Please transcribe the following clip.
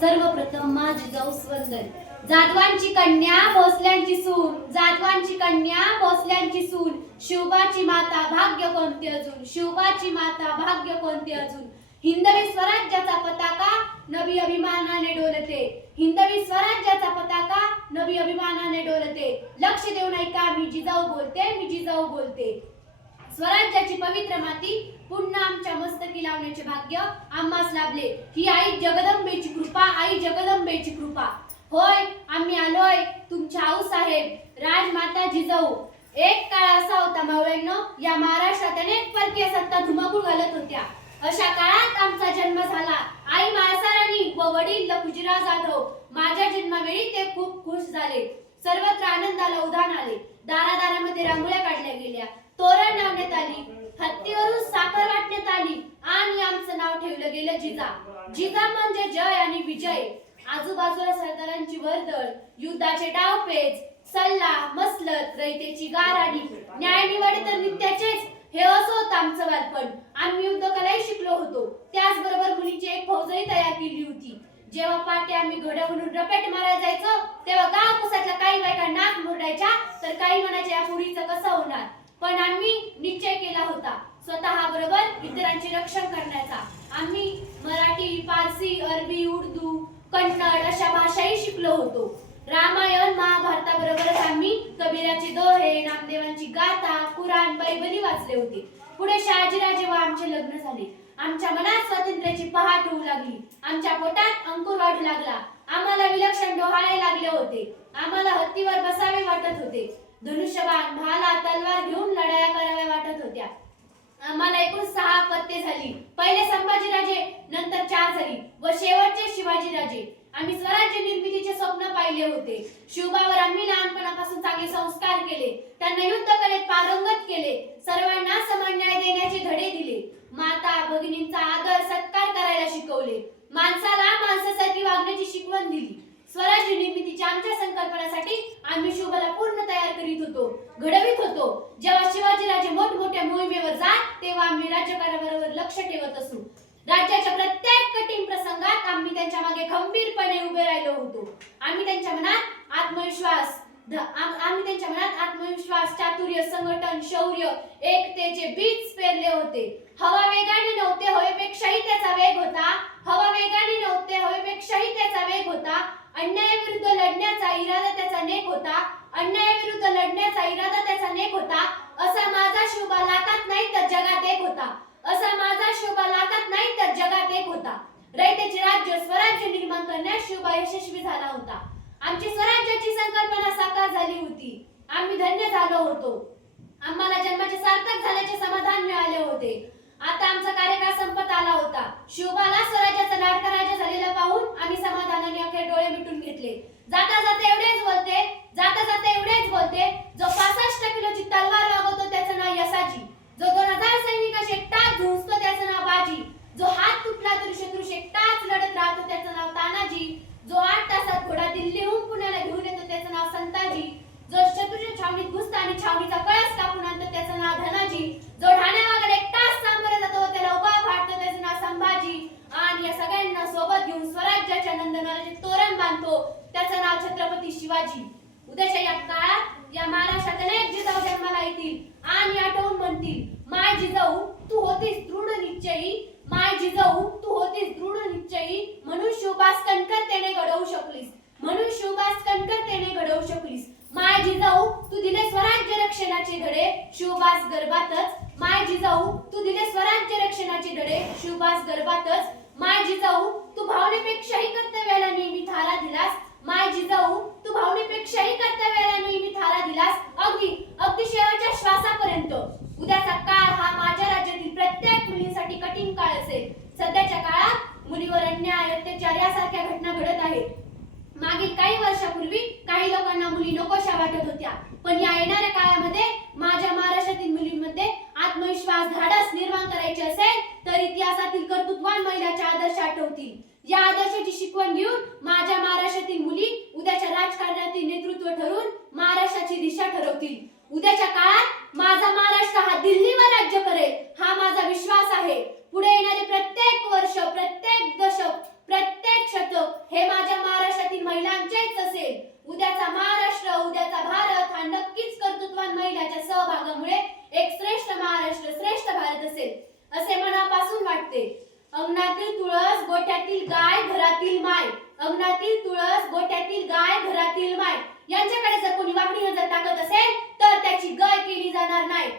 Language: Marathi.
सर्वप्रथम माझी जाऊ वंदन जाधवांची कन्या भोसल्यांची सून. जाधवांची कन्या भोसल्यांची सून. शिवबाची माता भाग्य कोणते अजून? शिवबाची माता भाग्य कोणते अजून? हिंदवी स्वराज्याचा पताका नवी अभिमानाने डोलते. हिंदवी स्वराज्याचा पताका नवी अभिमानाने डोलते. लक्ष देऊन ऐका मी जिजाऊ बोलते मी जिजाऊ बोलते. स्वराज्याची पवित्र माती पुन्हा आमच्या मस्तकी लावण्याचे भाग्य आम्हास लाभले. ही आई जगदंबेची कृपा आई जगदंबेची कृपा होय आम्ही आलोय तुमच्या साहेब राजमाता जिजाऊ एक काळ असा होता मावळ्यांनो या महाराष्ट्रात अनेक परकीय सत्ता धुमाकूळ घालत होत्या. अशा काळात आमचा जन्म झाला. आई माळसाराणी व वडील लखुजीराव जाधव. माझ्या जन्मावेळी ते खूप खुश झाले. सर्वत्र आनंदाला उधाण आले. दारादारामध्ये रांगोळ्या काढल्या गेल्या. तोरण लावण्यात आली. हत्तीवरून साखर वाटण्यात आली. आणि आमचं नाव ठेवलं गेलं जिजा. जिजा म्हणजे जय आणि विजय. आजूबाजूला सरदारांची वर्दळ युद्धाचे डावपेच सल्ला मसलत रयतेची गाराणी. न्याय निवाडे तर नित्याचेच. हे असं होतं आमचं बालपण. आम्ही युद्ध कलाही शिकलो होतो. त्याचबरोबर मुलीची एक फौजही तयार केली होती. जेव्हा पाटे आम्ही घोड्या म्हणून रपेट मारायला जायचो तेव्हा गाव कुसातल्या काही बायका नाक मुरडायच्या तर काही म्हणायच्या या पुरीचं कसं होणार? पण आम्ही निश्चय केला होता स्वतः बरोबर इतरांचे रक्षण करण्याचा. आम्ही मराठी फारसी अरबी उर्दू कन्नड अशा भाषाही शिकलो होतो. वाचले होते. पुढे शहाजीराव जेव्हा आमचे लग्न झाले. आमच्या मनात स्वातंत्र्याची पहाट होऊ लागली. आमच्या पोटात अंकुर वाढू लागला. आम्हाला विलक्षण डोहाळे लागले होते. आम्हाला हत्तीवर बसावे वाटत होते. धनुष्यबाण भाला तलवार घेऊन लढाया कराव्या वाटत होत्या. आम्हाला एकूण सहा पत्ते झाली. पहिले संभाजीराजे नंतर चार झाली व शेवटचे शिवाजीराजे. आम्ही स्वराज्य निर्मितीचे स्वप्न पाहिले होते. शिवबावर आम्ही लहानपणापासून चांगले संस्कार केले. त्यांना युद्ध कलेत पारंगत केले. सर्वांना समान न्याय देण्याचे धडे दिले. माता भगिनींचा आदर सत्कार करायला शिकवले. माणसाला माणसासाठी वागण्याची शिकवण दिली. स्वराज्य निर्मितीच्या आमच्या संकल्पनासाठी आम्ही शिवबाला पूर्ण तयार करीत होतो घडवित होतो. जेव्हा शिवाजीराजे मोठमोठ्या मोहिमेवर जात तेव्हा आम्ही राज्यकारभारावर लक्ष ठेवत असू. राज्याच्या प्रत्येक कठीण प्रसंगात आम्ही त्यांच्या मागे खंबीरपणे उभे राहिलो होतो. आम्ही त्यांच्या मनात आत्मविश्वास आम्ही त्यांच्या मनात आत्मविश्वास चातुर्य संघटन शौर्य एकतेचे बीज पेरले होते. हवा वेगाने नव्हते हवेपेक्षाही त्याचा वेग होता. हवा वेगाने नव्हते हवेपेक्षाही त्याचा वेग होता. अन्यायाविरुद्ध लढण्याचा इरादा त्याचा नेक होता. अन्यायाविरुद्ध लढण्याचा इरादा त्याचा नेक होता. असा माझा शोभा लाखात नाही तर जगात एक होता. असा माझा शोभा लाखात नाही तर जगात एक होता. रयतेचे राज्य स्वराज्य निर्माण करण्यास शिवबा यशस्वी झाला होता. आमची स्वराज्याची संकल्पना साकार झाली होती. आम्ही धन्य झालो होतो. आम्हाला जन्माचे सार्थक झाल्याचे समाधान मिळाले होते. आता आमचा कार्यकाळ संपत आला होता. शिवबाला स्वराज्याचा लाडका राजा झालेला पाहून आम्ही समाधानाने अखेर डोळे मिटून घेतले. जाता उद्याच्या या काळात या महाराष्ट्रात अनेक जिजाऊ जन्माला येतील आणि आठवून म्हणतील माय जिजाऊ तू होतीस दृढ निश्चयी. माय जिजाऊ तू होतीस दृढ निश्चयी. म्हणून शिवबास कणखरतेने घडवू शकलीस. म्हणून शिवबास कणखरतेने घडवू शकलीस. माय जिजाऊ तू दिले स्वराज्य रक्षणाचे धडे. शिवबास गर्भातच. माय जिजाऊ तू दिले स्वराज्य रक्षणाचे धडे. शिवबास गर्भातच. माय जिजाऊ तू भावनेपेक्षाही कर्तव्याला नेहमी थारा दिलास. माय जिजाऊ तू भावनेपेक्षाही कर्तव्याला नेहमी थारा दिलास. अगदी अगदी शेवटच्या श्वासापर्यंत. उद्याचा काळ हा माझ्या राज्यातील प्रत्येक मुलींसाठी कठीण काळ असेल. सध्याच्या काळात मुलीवर अन्याय अत्याचार यासारख्या घटना घडत आहेत. मागील काही वर्षापूर्वी काही लोकांना मुली नकोशा वाटत होत्या. पण या येणाऱ्या काळामध्ये माझ्या महाराष्ट्रातील मुलींमध्ये आत्मविश्वास धाडस निर्माण करायचे असेल तर इतिहासातील कर्तृत्वान महिलाच्या आदर्श आठवतील. या आदर्शाची शिकवण घेऊन माझ्या महाराष्ट्रातील मुली उद्याच्या राजकारणातील नेतृत्व ठरून महाराष्ट्राची दिशा ठरवतील. उद्याच्या काळात माझा महाराष्ट्र हा दिल्लीवर राज्य करेल हा माझा विश्वास आहे पुढे येणारे प्रत्येक वर्ष प्रत्येक दशक प्रत्येक शतक हे सहभागामुळे एक श्रेष्ठ महाराष्ट्र श्रेष्ठ भारत असेल असे मनापासून वाटते अंगणातील तुळस गोठ्यातील गाय घरातील माय. अंगणातील तुळस गोठ्यातील गाय घरातील माय. यांच्याकडे जर कोणी वाकडी नजर टाकत असेल तर त्याची गय केली जाणार नाही.